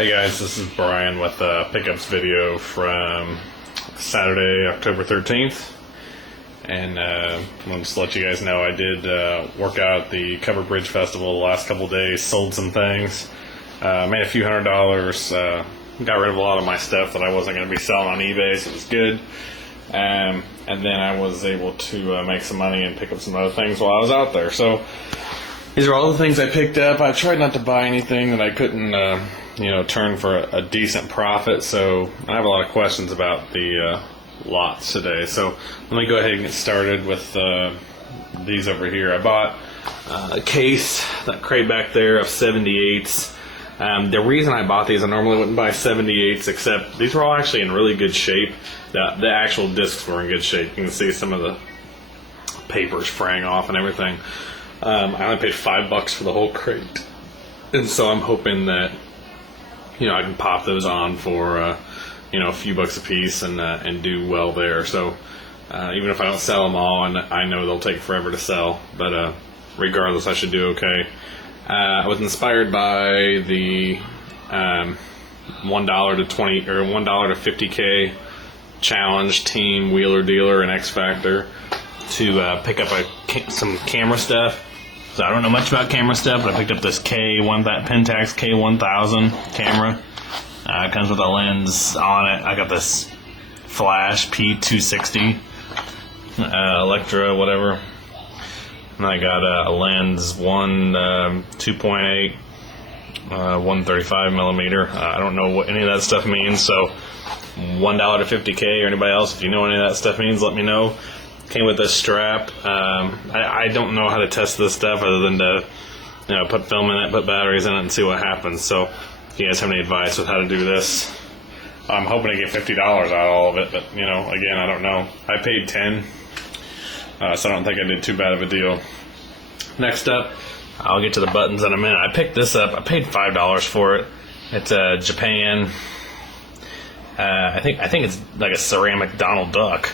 Hey guys, this is Brian with a pickups video from Saturday, October 13th. And I want to let you guys know I did work out at the Covered Bridge Festival the last couple of days, sold some things, made a few $100s, got rid of a lot of my stuff that I wasn't going to be selling on eBay, so it was good. And then I was able to make some money and pick up some other things while I was out there. So these are all the things I picked up. I tried not to buy anything that I couldn't turn for a decent profit. So I have a lot of questions about the lots today. So let me go ahead and get started with these over here. I bought a case, that crate back there of 78s. The reason I bought these, I normally wouldn't buy 78s, except these were all actually in really good shape. The actual discs were in good shape. You can see some of the papers fraying off and everything. I only paid $5 for the whole crate, and so I'm hoping that I can pop those on for a few bucks a piece and do well there. So even if I don't sell them all, and I know they'll take forever to sell, but regardless, I should do okay. I was inspired by the $1 to 20 or $1 to 50K challenge team wheeler dealer and X Factor to pick up some camera stuff. So I don't know much about camera stuff, but I picked up this Pentax K1000 camera. It comes with a lens on it. I got this flash P260 Electra whatever. And I got a lens 2.8 135 millimeter. I don't know what any of that stuff means, so $1 to 50K or anybody else, if you know any of that stuff means, let me know. Came with this strap. I don't know how to test this stuff other than to put film in it, put batteries in it, and see what happens. So if you guys have any advice with how to do this, I'm hoping to get $50 out of all of it, but again, I don't know. I paid $10, so I don't think I did too bad of a deal. Next up, I'll get to the buttons in a minute. I picked this up. I paid $5 for it. It's Japan. I think it's like a ceramic Donald Duck.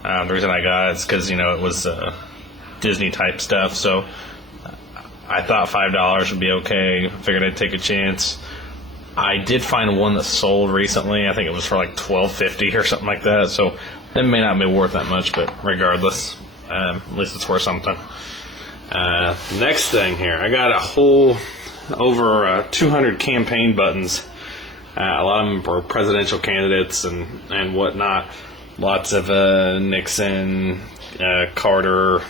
The reason I got it is because it was Disney type stuff, so I thought $5 would be okay. I figured I'd take a chance. I did find one that sold recently. I think it was for like $12.50 or something like that, so it may not be worth that much, but regardless, at least it's worth something. Next thing here, I got a whole over 200 campaign buttons. A lot of them for presidential candidates and whatnot. Lots of Nixon, Carter,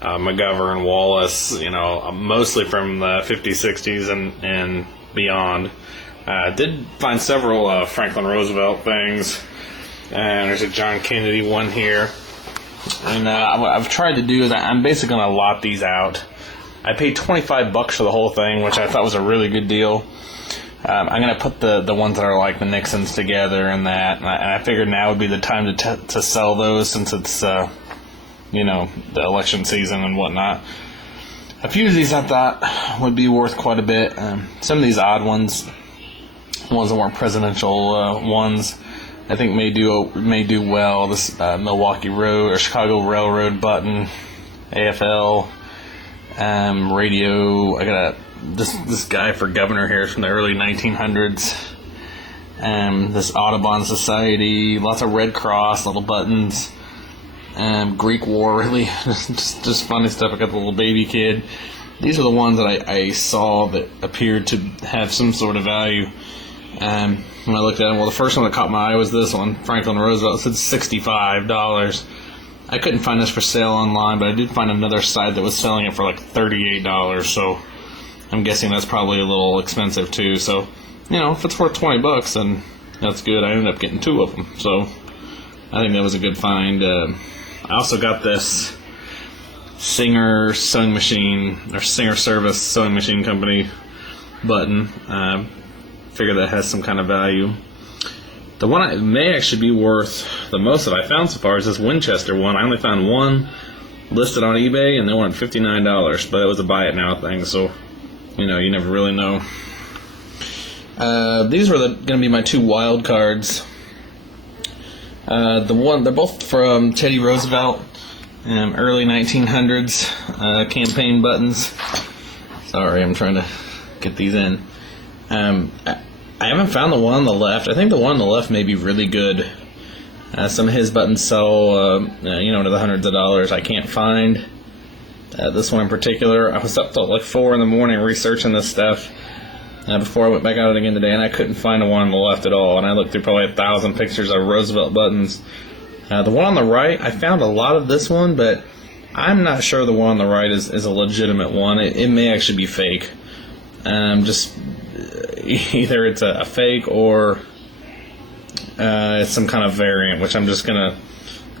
McGovern, Wallace, mostly from the 50s, 60s, and beyond. Did find several Franklin Roosevelt things. And there's a John Kennedy one here. And what I've tried to do is I'm basically going to lot these out. I paid $25 for the whole thing, which I thought was a really good deal. I'm going to put the ones that are like the Nixons together and that. And I figured now would be the time to sell those since it's, the election season and whatnot. A few of these I thought would be worth quite a bit. Some of these odd ones that weren't presidential ones, I think may do well. This Milwaukee Road or Chicago Railroad button, AFL, radio. I got this guy for governor here from the early 1900s. This Audubon Society, lots of Red Cross, little buttons. Greek War, really, just funny stuff. I got the little baby kid. These are the ones that I saw that appeared to have some sort of value. When I looked at them, the first one that caught my eye was this one, Franklin Roosevelt. It said $65. I couldn't find this for sale online, but I did find another site that was selling it for like $38. So I'm guessing that's probably a little expensive too. So, if it's worth $20, then that's good. I ended up getting two of them. So I think that was a good find. I also got this Singer sewing machine, or Singer Service sewing machine company button. Figure that has some kind of value. The one that may actually be worth the most that I found so far is this Winchester one. I only found one listed on eBay, and they wanted $59, but it was a buy it now thing, so you never really know. These were going to be my two wild cards. They're both from Teddy Roosevelt, early 1900s campaign buttons. Sorry, I'm trying to get these in. I haven't found the one on the left. I think the one on the left may be really good. Some of his buttons sell, to the hundreds of dollars. I can't find this one in particular. I was up till like 4 in the morning researching this stuff before I went back out again today, and I couldn't find the one on the left at all. And I looked through probably 1,000 pictures of Roosevelt buttons. The one on the right, I found a lot of this one, but I'm not sure the one on the right is a legitimate one. It may actually be fake. Just either it's a fake or it's some kind of variant, which I'm just going to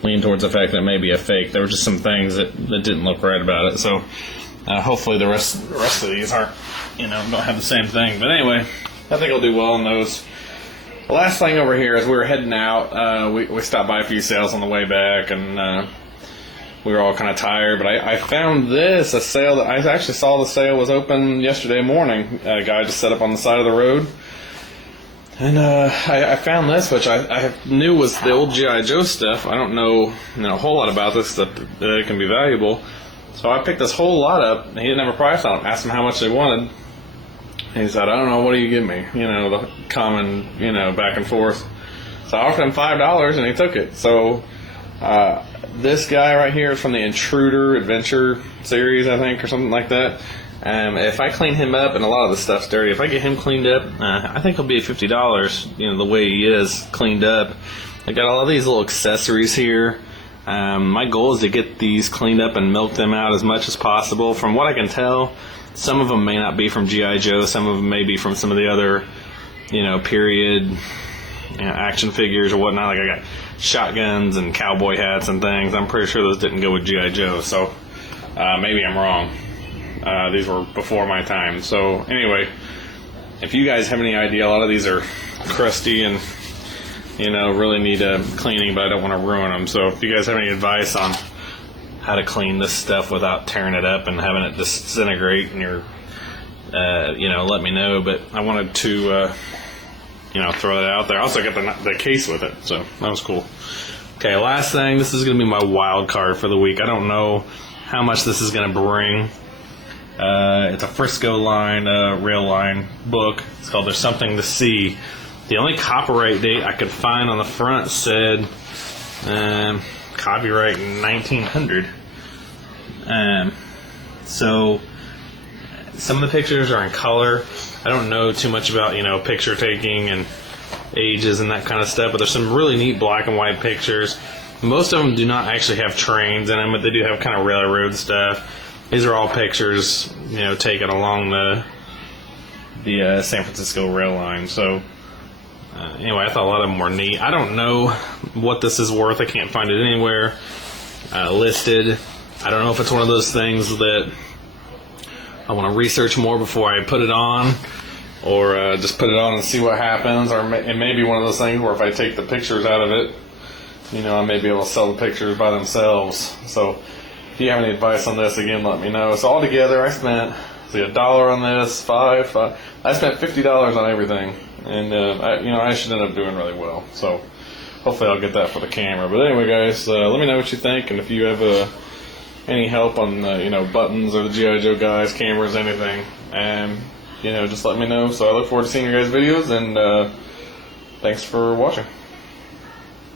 lean towards the fact that it may be a fake. There were just some things that didn't look right about it. So hopefully the rest of these aren't, don't have the same thing. But anyway, I think I'll do well on those. The last thing over here, as we were heading out, we stopped by a few sales on the way back, and we were all kind of tired. But I found a sale that I actually saw the sale was open yesterday morning. A guy just set up on the side of the road. And I found this, which I knew was the old G.I. Joe stuff. I don't know a whole lot about this, that it can be valuable. So I picked this whole lot up. He didn't have a price on it. Asked him how much they wanted. He said, I don't know, what do you give me? The common, back and forth. So I offered him $5, and he took it. So this guy right here is from the Intruder Adventure series, I think, or something like that. If I clean him up, and a lot of the stuff's dirty, if I get him cleaned up, I think he'll be at $50, the way he is cleaned up. I got all of these little accessories here. My goal is to get these cleaned up and milk them out as much as possible. From what I can tell, some of them may not be from G.I. Joe, some of them may be from some of the other, period action figures or whatnot. Like I got shotguns and cowboy hats and things. I'm pretty sure those didn't go with G.I. Joe, so maybe I'm wrong. These were before my time. So anyway, if you guys have any idea, a lot of these are crusty and really need a cleaning, but I don't want to ruin them. So if you guys have any advice on how to clean this stuff without tearing it up and having it disintegrate, and you're let me know. But I wanted to throw that out there. I also got the case with it, so that was cool. Okay, last thing, this is going to be my wild card for the week. I don't know how much this is going to bring. It's a Frisco line, rail line book. It's called There's Something to See. The only copyright date I could find on the front said copyright 1900. So some of the pictures are in color. I don't know too much about picture taking and ages and that kind of stuff, but there's some really neat black and white pictures. Most of them do not actually have trains in them, but they do have kind of railroad stuff. These are all pictures, taken along the San Francisco rail line. So anyway, I thought a lot of them were neat. I don't know what this is worth. I can't find it anywhere listed. I don't know if it's one of those things that I want to research more before I put it on, or just put it on and see what happens. Or it may be one of those things where if I take the pictures out of it, I may be able to sell the pictures by themselves. So if you have any advice on this, again, let me know. So altogether, I spent $1 on this, $5. I spent $50 on everything, and I should end up doing really well. So hopefully I'll get that for the camera. But anyway, guys, let me know what you think, and if you have any help on buttons or the G.I. Joe guys, cameras, anything, just let me know. So I look forward to seeing your guys' videos, and thanks for watching.